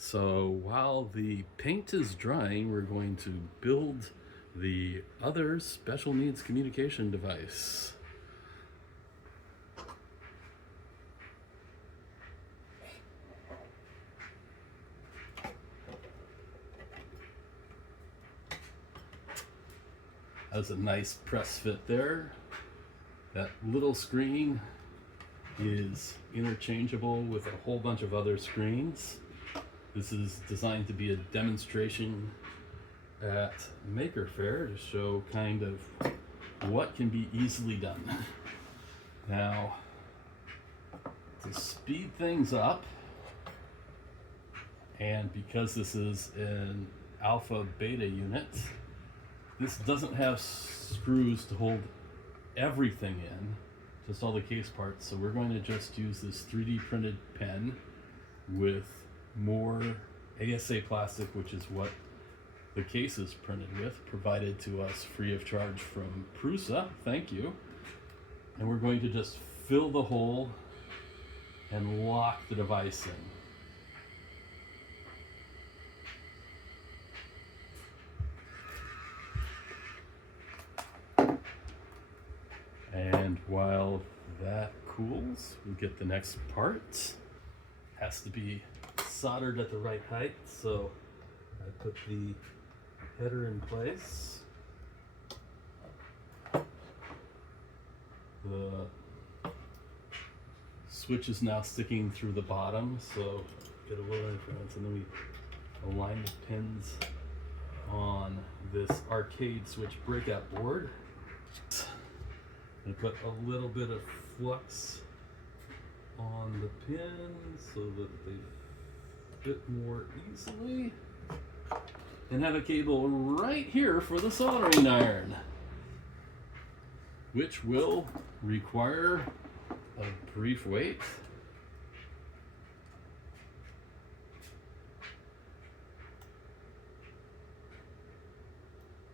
So while the paint is drying, we're going to build the other special needs communication device. Has a nice press fit there. That little screen is interchangeable with a whole bunch of other screens. This is designed to be a demonstration at Maker Faire to show kind of what can be easily done. Now, to speed things up, and because this is an alpha beta unit, this doesn't have screws to hold everything in, just all the case parts. So we're going to just use this 3D printed pen with more ASA plastic, which is what the case is printed with, provided to us free of charge from Prusa. Thank you. And we're going to just fill the hole and lock the device in. And while that cools, we get the next part. Has to be soldered at the right height, so I put the header in place. The switch is now sticking through the bottom, so get a little influence, and then we align the pins on this arcade switch breakout board. I put a little bit of flux on the pins so that they fit more easily, and have a cable right here for the soldering iron, which will require a brief wait.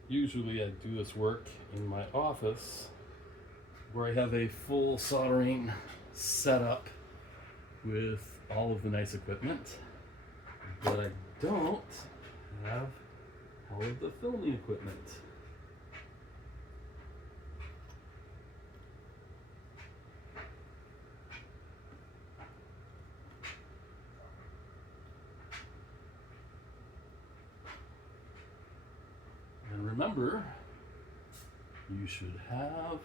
Usually I do this work in my office where I have a full soldering setup with all of the nice equipment, but I don't have all of the filming equipment. And remember, you should have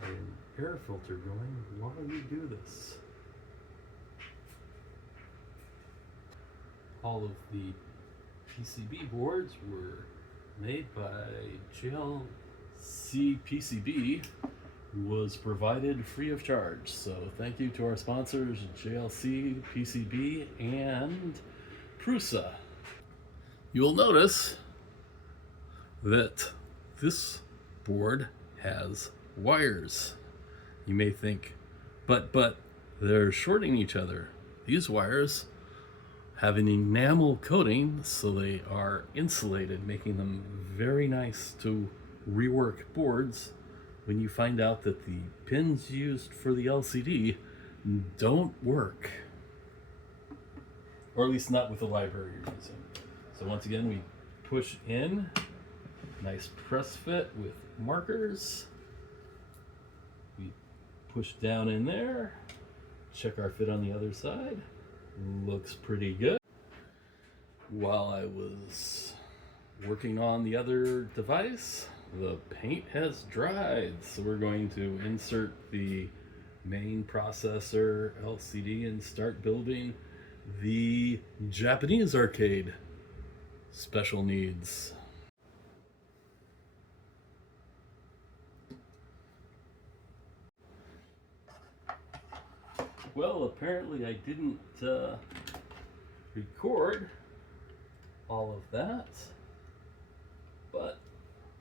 an air filter going while you do this. All of the PCB boards were made by JLC PCB, was provided free of charge. So thank you to our sponsors, JLC PCB and Prusa. You will notice that this board has wires. You may think, but they're shorting each other. These wires have an enamel coating, so they are insulated, making them very nice to rework boards when you find out that the pins used for the LCD don't work, or at least not with the library you're using. So once again, we push in, nice press fit with markers. We push down in there, check our fit on the other side. Looks pretty good. While I was working on the other device, the paint has dried, so we're going to insert the main processor LCD and start building the Japanese arcade special needs. Well, apparently I didn't record all of that, but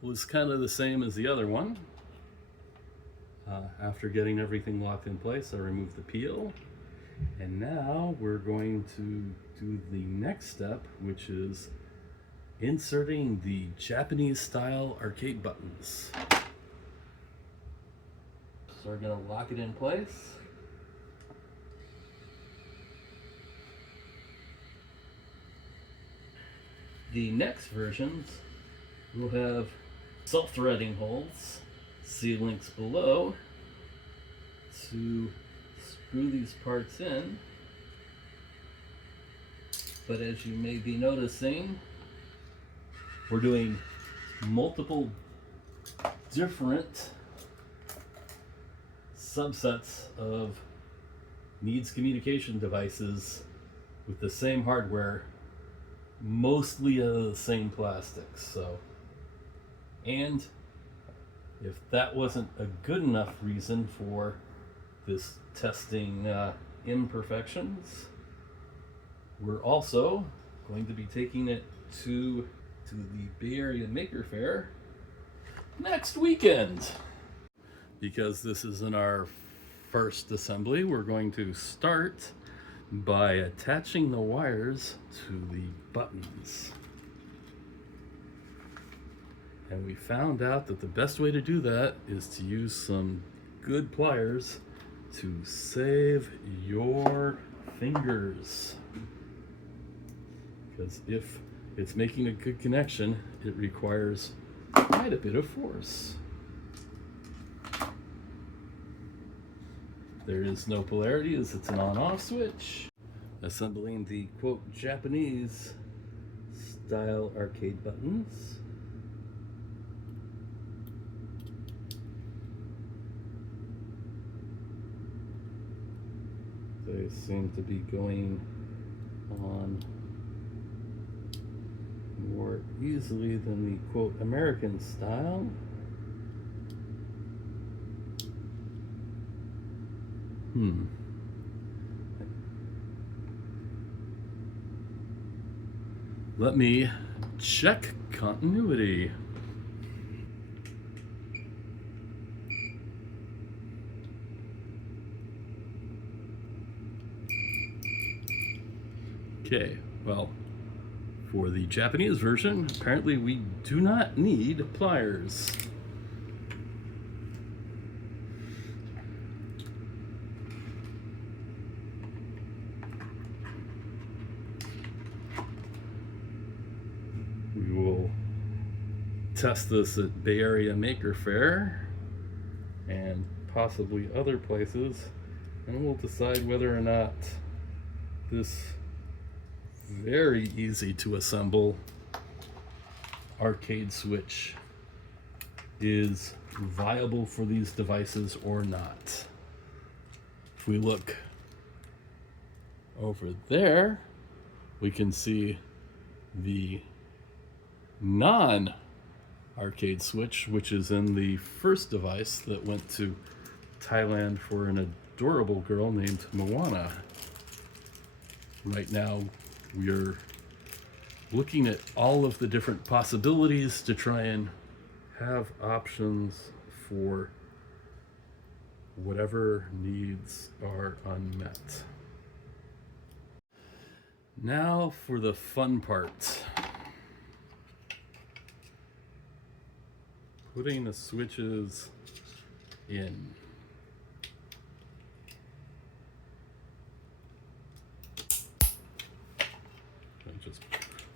it was kind of the same as the other one. After getting everything locked in place, I removed the peel, and now we're going to do the next step, which is inserting the Japanese style arcade buttons. So we're going to lock it in place. The next versions will have self-threading holes, C-links below to screw these parts in. But as you may be noticing, we're doing multiple different subsets of needs communication devices with the same hardware, mostly of the same plastics. So, and if that wasn't a good enough reason for this testing imperfections, we're also going to be taking it to the Bay Area Maker Faire next weekend. Because this isn't our first assembly, we're going to start by attaching the wires to the buttons. And we found out that the best way to do that is to use some good pliers to save your fingers. Because if it's making a good connection, it requires quite a bit of force. There is no polarity as it's an on-off switch. Assembling the quote Japanese style arcade buttons. They seem to be going on more easily than the quote American style. Let me check continuity. Okay, well, for the Japanese version, apparently we do not need pliers. We will test this at Bay Area Maker Faire and possibly other places, and we'll decide whether or not this very easy to assemble arcade switch is viable for these devices or not. If we look over there, we can see the non-arcade switch, which is in the first device that went to Thailand for an adorable girl named Moana. Right now, we are looking at all of the different possibilities to try and have options for whatever needs are unmet. Now for the fun part. Putting the switches in. Just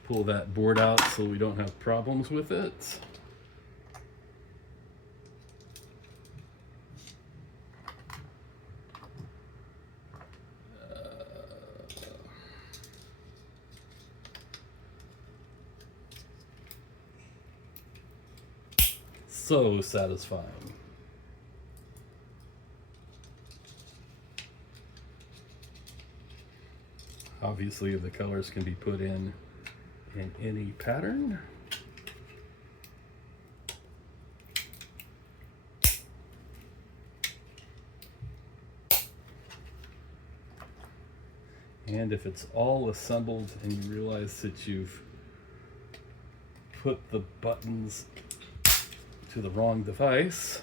pull that board out so we don't have problems with it. So satisfying. Obviously, the colors can be put in any pattern. And if it's all assembled and you realize that you've put the buttons to the wrong device,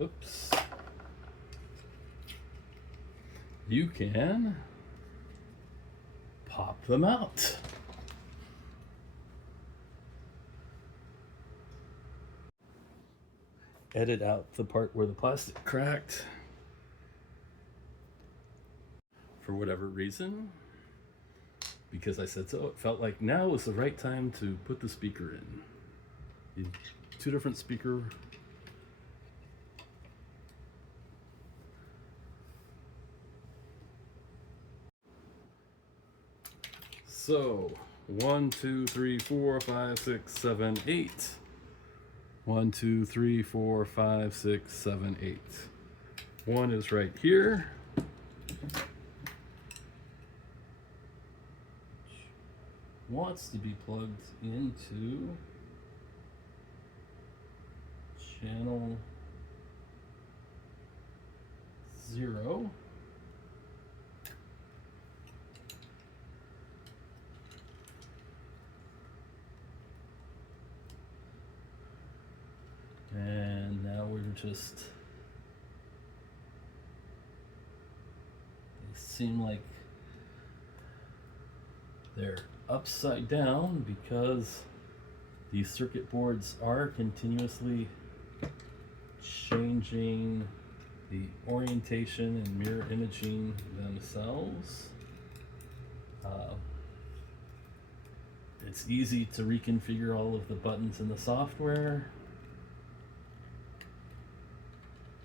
oops, you can pop them out. edit out the part where the plastic cracked. For whatever reason, because I said so, it felt like now was the right time to put the speaker in. Two different speaker. So 1, 2, 3, 4, 5, 6, 7, 8. 1, 2, 3, 4, 5, 6, 7, 8. One is right here. Wants to be plugged into channel 0. And now we're just, they seem like they're upside down because these circuit boards are continuously changing the orientation and mirror imaging themselves. It's easy to reconfigure all of the buttons in the software,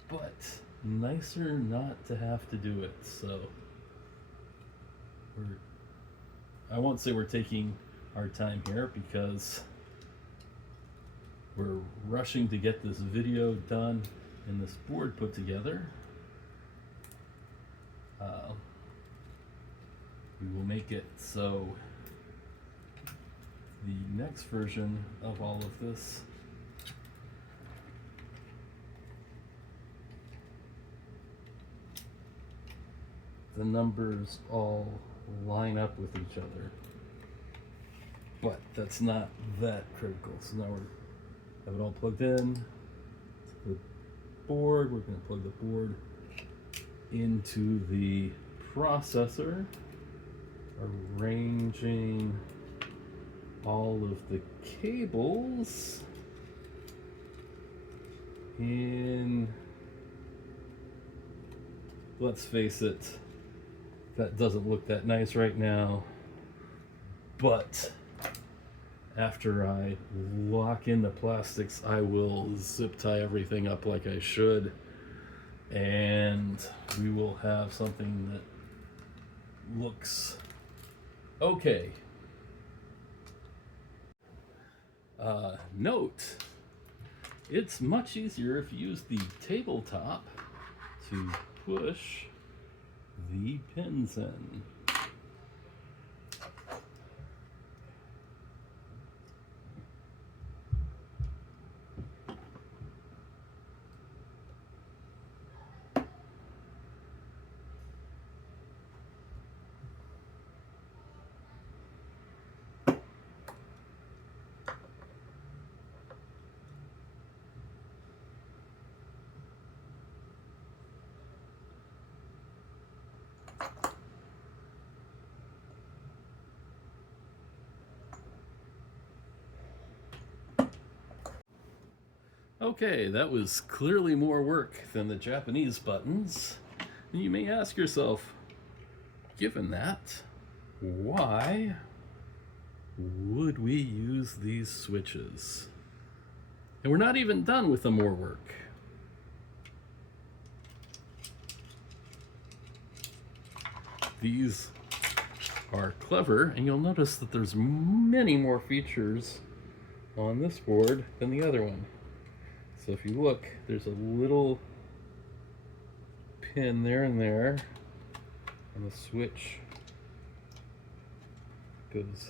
but nicer not to have to do it. So I won't say we're taking our time here because we're rushing to get this video done and this board put together. We will make it so the next version of all of this the numbers all line up with each other, but that's not that critical. So now we have it all plugged in to the board. We're going to plug the board into the processor, arranging all of the cables in, let's face it, that doesn't look that nice right now, but after I lock in the plastics, I will zip tie everything up like I should, and we will have something that looks okay. Note, it's much easier if you use the tabletop to push the pins in. Okay, that was clearly more work than the Japanese buttons. And you may ask yourself, given that, why would we use these switches? And we're not even done with the more work. These are clever, and you'll notice that there's many more features on this board than the other one. So if you look, there's a little pin there and there, and the switch goes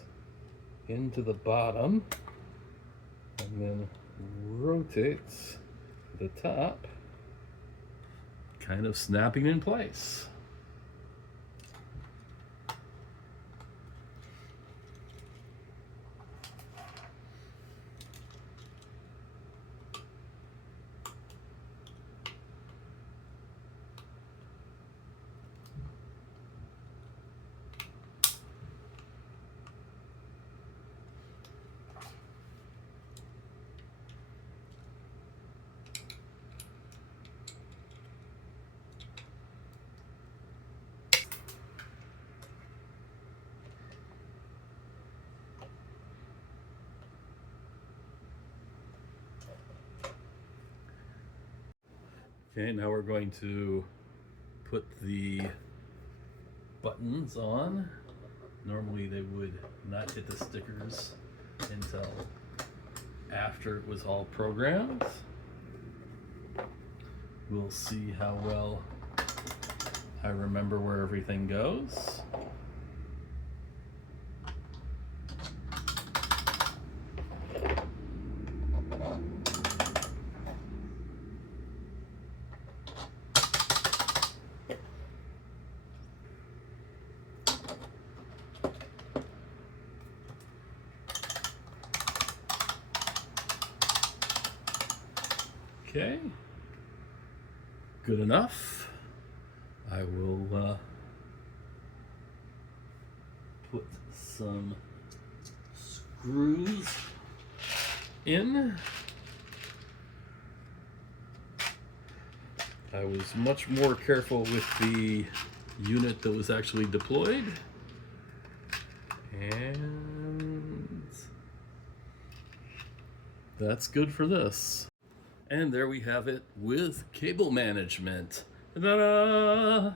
into the bottom and then rotates the top, kind of snapping in place. Okay, now we're going to put the buttons on. Normally they would not hit the stickers until after it was all programmed. We'll see how well I remember where everything goes. Okay, good enough. I will put some screws in. I was much more careful with the unit that was actually deployed. And that's good for this. And there we have it with cable management. Ta-da!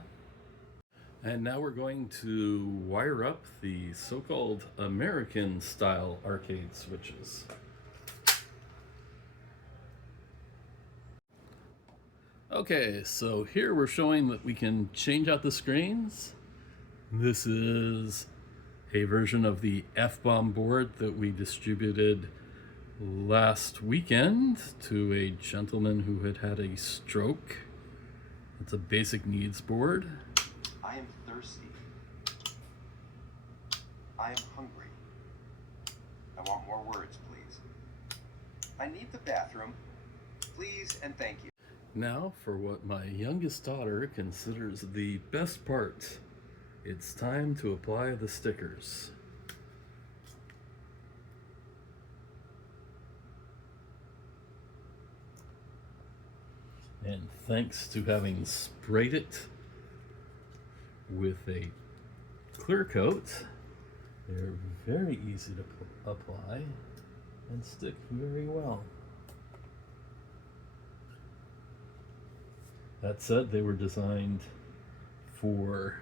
And now we're going to wire up the so-called American style arcade switches. Okay, so here we're showing that we can change out the screens. This is a version of the F-bomb board that we distributed last weekend to a gentleman who had had a stroke. It's a basic needs board. I am thirsty. I am hungry. I want more words, please. I need the bathroom. Please and thank you. Now for what my youngest daughter considers the best part. It's time to apply the stickers. And thanks to having sprayed it with a clear coat, they're very easy to apply and stick very well. That said, they were designed for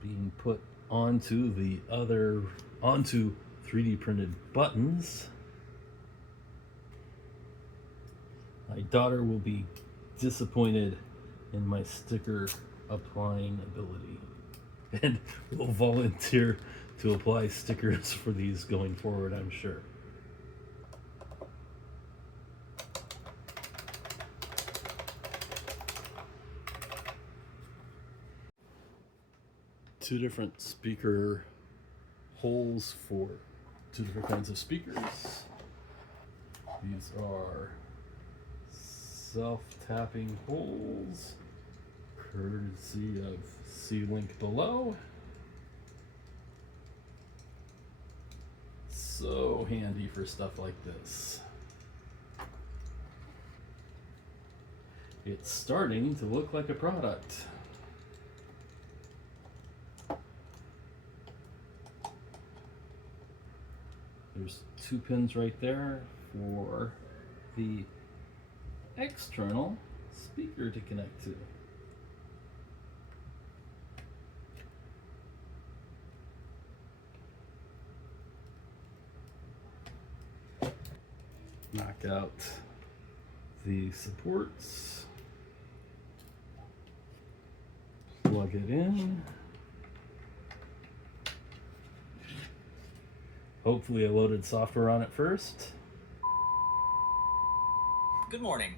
being put onto 3D printed buttons. My daughter will be disappointed in my sticker applying ability and will volunteer to apply stickers for these going forward, I'm sure. Two different speaker holes for two different kinds of speakers. These are self-tapping holes, courtesy of C-Link below. So handy for stuff like this. It's starting to look like a product. There's two pins right there for the external speaker to connect to. Knock out the supports, plug it in. Hopefully I loaded software on it first. Good morning.